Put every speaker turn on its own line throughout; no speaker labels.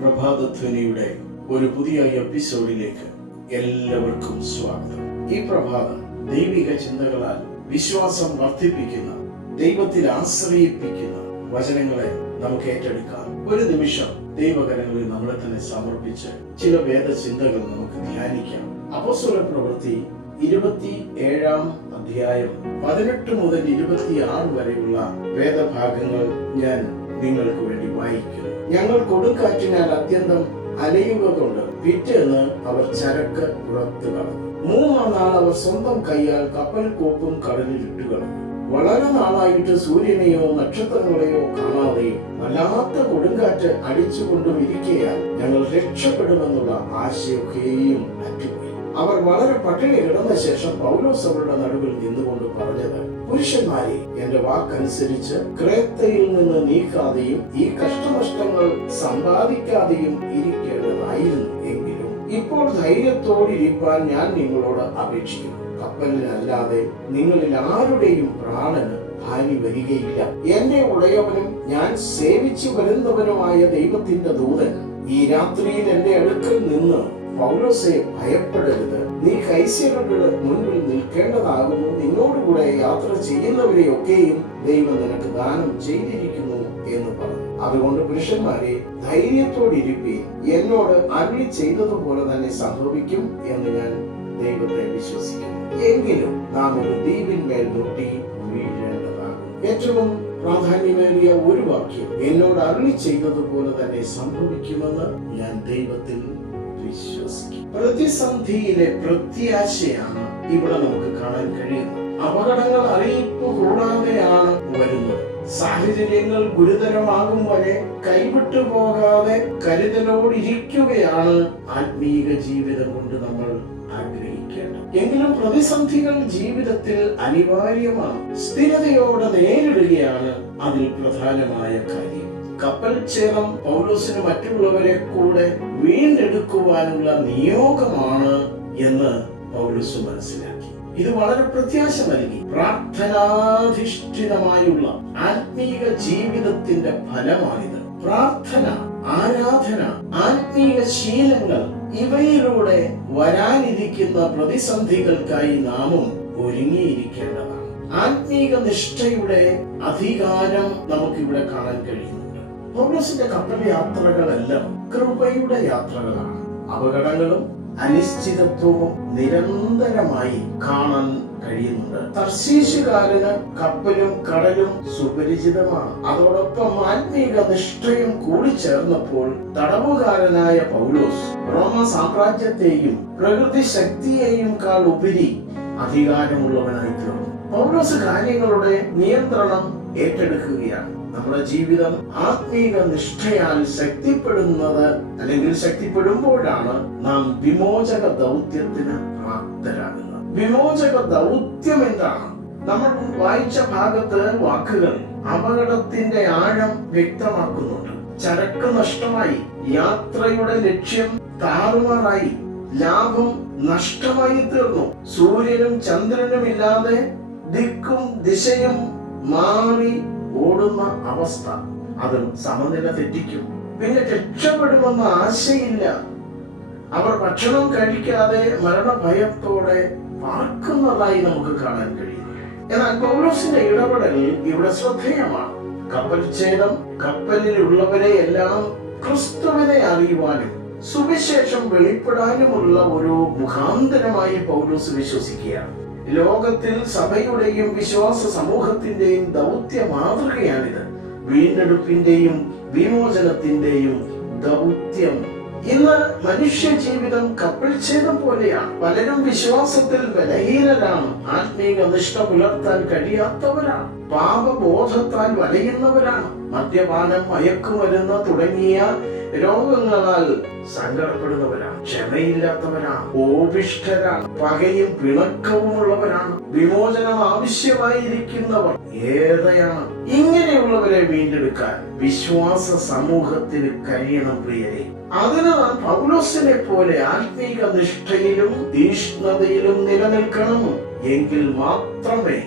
പ്രഭാതധ്വനിയുടെ ഒരു പുതിയ എപ്പിസോഡിലേക്ക് എല്ലാവർക്കും സ്വാഗതം. ഈ പ്രഭാതം ദൈവിക ചിന്തകളാൽ വിശ്വാസം വർദ്ധിപ്പിക്കുന്ന ദൈവത്തിൽ ആശ്രയിപ്പിക്കുന്ന വചനങ്ങളെ നമുക്ക് ഏറ്റെടുക്കാം. ഒരു നിമിഷം ദൈവകരങ്ങളിൽ നമ്മളെ തന്നെ സമർപ്പിച്ച് ചില വേദചിന്തകൾ നമുക്ക് ധ്യാനിക്കാം. അപസ്വര പ്രവൃത്തി ഇരുപത്തി ഏഴാം അധ്യായം പതിനെട്ട് മുതൽ ഇരുപത്തിയാറ് വരെയുള്ള വേദഭാഗങ്ങൾ ഞാൻ നിങ്ങൾക്ക് വേണ്ടി വായിക്കുന്നു. ഞങ്ങൾ കൊടുങ്കാറ്റിനാൽ അത്യന്തം അലയുക കൊണ്ട് പിറ്റേന്ന് അവർ ചരക്ക് പുറത്തു കടന്നു മൂന്നാം നാൾ അവർ സ്വന്തം കൈയാൽ കപ്പൽ കോപ്പും കടലിൽ ഇട്ടുകടന്നു വളരെ നാളായിട്ട് സൂര്യനെയോ നക്ഷത്രങ്ങളെയോ കാണാതെയും വല്ലാത്ത കൊടുങ്കാറ്റ് അടിച്ചുകൊണ്ടും ഇരിക്കയാൽ ഞങ്ങൾ രക്ഷപ്പെടുമെന്നുള്ള ആശയൊക്കെയും അറ്റുപോയി അവർ വളരെ പട്ടിണി കിടന്ന ശേഷം പൗലോസ് അവരുടെ നടുവിൽ നിന്നുകൊണ്ട് പറഞ്ഞത് പുരുഷന്മാരെ എന്റെ വാക്കനുസരിച്ച് ക്രേത്തയിൽ നിന്ന് നീക്കാതെയും ഈ കഷ്ടനഷ്ടങ്ങൾ സമ്പാദിക്കാതെയും ഇരിക്കേണ്ടതായിരുന്നു എങ്കിലും ഇപ്പോൾ ധൈര്യത്തോടിരിക്കാൻ ഞാൻ നിങ്ങളോട് അപേക്ഷിക്കുന്നു. കപ്പലിനല്ലാതെ നിങ്ങളിൽ ആരുടെയും പ്രാണന് ഹാനി വരികയില്ല. എന്റെ ഉടയവനും ഞാൻ സേവിച്ചു വരുന്നവനുമായ ദൈവത്തിന്റെ ദൂതൻ. ഈ രാത്രിയിൽ എന്റെ അടുക്കൽ നിന്ന് പൗലോസെ ഭയപ്പെടരുത്. നീ കൈസരുടെ മുൻപിൽ നിൽക്കേണ്ടതാകുന്നു. നിന്നോടുകൂടെ യാത്ര ചെയ്യുന്നവരെയൊക്കെയും ദൈവം നിനക്ക് ദാനം ചെയ്തിരിക്കുന്നു എന്ന് പറഞ്ഞു. അതുകൊണ്ട് പുരുഷന്മാരെ ധൈര്യത്തോടിരിപ്പീൻ എന്നോട് അരുളി ചെയ്തതുപോലെ തന്നെ സംഭവിക്കും എന്ന് ഞാൻ ദൈവത്തെ വിശ്വസിക്കുന്നു. എങ്കിലും നാം ഒരു ദ്വീപിന്മേൽ മുട്ടി വീഴേണ്ടതാകും ഏറ്റവും പ്രാധാന്യമേറിയ ഒരു വാക്യം എന്നോട് അരുളി ചെയ്തതുപോലെ തന്നെ സംഭവിക്കുമെന്ന് ഞാൻ ദൈവത്തിൽ വിശ്വസിക്കും. പ്രതിസന്ധിയിലെ പ്രത്യാശയാണ് ഇവിടെ നമുക്ക് കാണാൻ കഴിയുന്നത്. അപകടങ്ങൾ അറിയിപ്പ് കൂടാതെയാണ് വരുന്നത്. സാഹചര്യങ്ങൾ ഗുരുതരമാകും വരെ കൈവിട്ടു പോകാതെ കരുതലോടിരിക്കുകയാണ് ആത്മീക ജീവിതം കൊണ്ട് നമ്മൾ ആഗ്രഹിക്കേണ്ടത്. എങ്കിലും പ്രതിസന്ധികൾ ജീവിതത്തിൽ അനിവാര്യമാണ്. സ്ഥിരതയോടെ നേരിടുകയാണ് അതിൽ പ്രധാനമായ കാര്യം. കപ്പൽ ഛേദം പൗലോസിന് മറ്റുള്ളവരെ കൂടെ വീണ്ടെടുക്കുവാനുള്ള നിയോഗമാണ് എന്ന് പൗലോസ് മനസ്സിലാക്കി. ഇത് വളരെ പ്രത്യാശ നൽകി. പ്രാർത്ഥനാധിഷ്ഠിതമായുള്ള ആത്മീക ജീവിതത്തിന്റെ ഫലമാണിത്. പ്രാർത്ഥന ആരാധന ആത്മീക ശീലങ്ങൾ ഇവയിലൂടെ വരാനിരിക്കുന്ന പ്രതിസന്ധികൾക്കായി നാമും ഒരുങ്ങിയിരിക്കേണ്ടതാണ്. ആത്മീക നിഷ്ഠയുടെ അധികാരം നമുക്കിവിടെ കാണാൻ കഴിയുന്നുണ്ട് പൗലോസിന്റെ കപ്പൽ യാത്രകളെല്ലാം കൃപയുടെ യാത്രകളാണ്. അപകടങ്ങളും അനിശ്ചിതത്വവും നിരന്തരമായി കാണാൻ കഴിയുന്നുണ്ട്. തർശീശുകാരന് കപ്പലും കടലും സുപരിചിതമാണ്. അതോടൊപ്പം ആത്മീക നിഷ്ഠയും കൂടി ചേർന്നപ്പോൾ തടവുകാരനായ പൗലോസ് റോമ സാമ്രാജ്യത്തെയും പ്രകൃതി ശക്തിയെയും കാൾ ഉപരി അധികാരമുള്ളവനായി തീർന്നു. പൗലോസ് കാര്യങ്ങളുടെ നിയന്ത്രണം ഏറ്റെടുക്കുകയാണ്. നമ്മുടെ ജീവിതം ആത്മീക നിഷ്ഠയാൽ ശക്തിപ്പെടുന്നത് അല്ലെങ്കിൽ ശക്തിപ്പെടുമ്പോഴാണ് നാം വിമോചക ദൗത്യത്തിന് പ്രാപ്തരാകുന്നത്. വിമോചക ദൗത്യം എന്താണ്? നമ്മൾ വായിച്ച ഭാഗത്ത് വാക്കുകൾ അപകടത്തിന്റെ ആഴം വ്യക്തമാക്കുന്നുണ്ട്. ചരക്ക് നഷ്ടമായി യാത്രയുടെ ലക്ഷ്യം താറുമാറായി ലാഭം നഷ്ടമായി തീർന്നു. സൂര്യനും ചന്ദ്രനും ഇല്ലാതെ ദിക്കും ദിശയും മാറി ഓടുന്ന അവസ്ഥ. അത് സമനില തെറ്റിക്കും. പിന്നെ രക്ഷപ്പെടുമെന്ന ആശയില്ല. അവർ ഭക്ഷണം കഴിക്കാതെ മരണഭയത്തോടെ പാർക്കുന്നതായി നമുക്ക് കാണാൻ കഴിയും എന്നാൽ പൗലോസിന്റെ ഇടപെടൽ ഇവിടെ ശ്രദ്ധേയമാണ്. കപ്പൽ ഛേദം കപ്പലിലുള്ളവരെ എല്ലാം ക്രിസ്തുവിനെ അറിയുവാനും സുവിശേഷം വെളിപ്പെടാനുമുള്ള ഒരു മുഖാന്തരമായി പൗലോസ് വിശ്വസിക്കുകയാണ്. ലോകത്തിൽ സഭയുടെയും വിശ്വാസ സമൂഹത്തിന്റെയും ദൗത്യ മാതൃകയാണിത്. വീണ്ടെടുപ്പിന്റെയും വിമോചനത്തിന്റെയും ദൗത്യം. ഇന്ന് മനുഷ്യ ജീവിതം കപ്പിൾ ഛേദം പോലെയാണ്. പലരും വിശ്വാസത്തിൽ ബലഹീനരാണ്. ആത്മീക നിഷ്ഠ പുലർത്താൻ കഴിയാത്തവരാണ്. പാപബോധത്താൽ വലയുന്നവരാണ്. മദ്യപാനം മയക്കുമരുന്ന് തുടങ്ങിയ രോഗങ്ങളാൽ സങ്കടപ്പെടുന്നവരാണ്. ക്ഷമയില്ലാത്തവരാണ്. ഓപിഷ്ഠരാണ് പകയും പിണക്കവും ഉള്ളവരാണ് വിമോചനം ആവശ്യമായിരിക്കുന്നവർ ഏറെയാണ്. ഇങ്ങനെയുള്ളവരെ വീണ്ടെടുക്കാൻ വിശ്വാസ സമൂഹത്തിന് കഴിയണം പ്രിയരെ. അതിന് നാം പൗലോസിനെ പോലെ ആത്മീക നിഷ്ഠയിലും തീഷ്ണതയിലും നിലനിൽക്കണം. എങ്കിൽ മാത്രമേ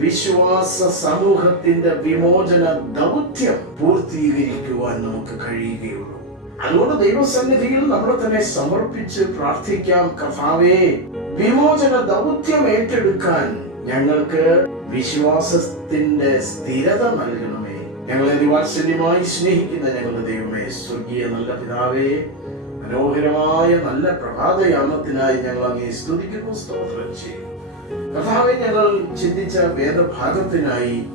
വിശ്വാസ സമൂഹത്തിന്റെ വിമോചന ദൗത്യം പൂർത്തീകരിക്കുവാൻ നമുക്ക് കഴിയുകയുള്ളൂ. അതുകൊണ്ട് ദൈവസന്നിധിയിൽ നമ്മളെ തന്നെ സമർപ്പിച്ച് പ്രാർത്ഥിക്കാം കഥാവേ വിമോചന ദൗത്യം ഏറ്റെടുക്കാൻ ഞങ്ങൾക്ക് വിശ്വാസത്തിന്റെ സ്ഥിരത നൽകണമേ. ഞങ്ങളെ നിവാത്സല്യമായി സ്നേഹിക്കുന്ന ഞങ്ങളുടെ ദൈവമേ സ്വർഗീയ നല്ല പിതാവേ മനോഹരമായ നല്ല പ്രഭാതയാമത്തിനായി ഞങ്ങൾ അങ്ങേ സ്തുതിക്കുന്നു സ്തോത്രം ചെയ്യും കഥാവെ ഞങ്ങൾ ചിന്തിച്ച വേദഭാഗത്തിനായി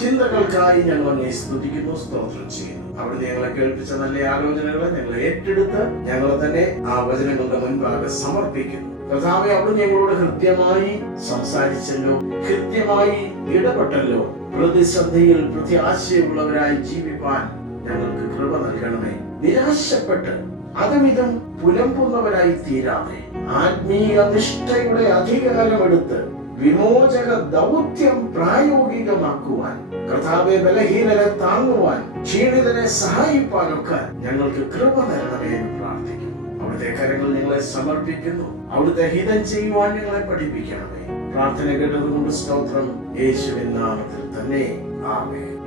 ചിന്തകൾക്കായി ഞങ്ങൾ അങ്ങേ സ്തുതിക്കുന്നു സ്തോത്രം ചെയ്യുന്നു. അവിടെ ഞങ്ങളെ കേൾപ്പിച്ച നല്ല ആലോചനകളെ ഞങ്ങൾ ഏറ്റെടുത്ത് ഞങ്ങൾ തന്നെ ആ വചനങ്ങളുടെ മുൻപാകെ സമർപ്പിക്കുന്നു. കഥാവെ അവിടെ ഞങ്ങളോട് കൃത്യമായി സംസാരിച്ചല്ലോ കൃത്യമായി ഇടപെട്ടല്ലോ. പ്രതിസന്ധിയിൽ പ്രത്യാശയുള്ളവരായി ജീവിപ്പാൻ ഞങ്ങൾക്ക് കൃപ നൽകണമേ. നിരാശപ്പെട്ട് അതുമിതും പുലമ്പുന്നവരായി തീരാതെ. ആത്മീയ നിഷ്ഠയുടെ അധികാരമെടുത്ത് വിമോചക ദൗത്യം പ്രായോഗികമാക്കുവാൻ കർത്താവെ ബലഹീനരെ താങ്ങുവാൻ ക്ഷീണിതരെ സഹായിപ്പാനൊക്കെ ഞങ്ങൾക്ക് കൃപ തരണമേ എന്ന് പ്രാർത്ഥിക്കുന്നു. അവിടുത്തെ കരങ്ങൾ നിങ്ങളെ സമർപ്പിക്കുന്നു. അവിടുത്തെ ഹിതം ചെയ്യുവാൻ ഞങ്ങളെ പഠിപ്പിക്കണമേ. പ്രാർത്ഥന കേട്ടതുകൊണ്ട് സ്തോത്രം. യേശുവിൻ നാമത്തിൽ തന്നെ. ആമേ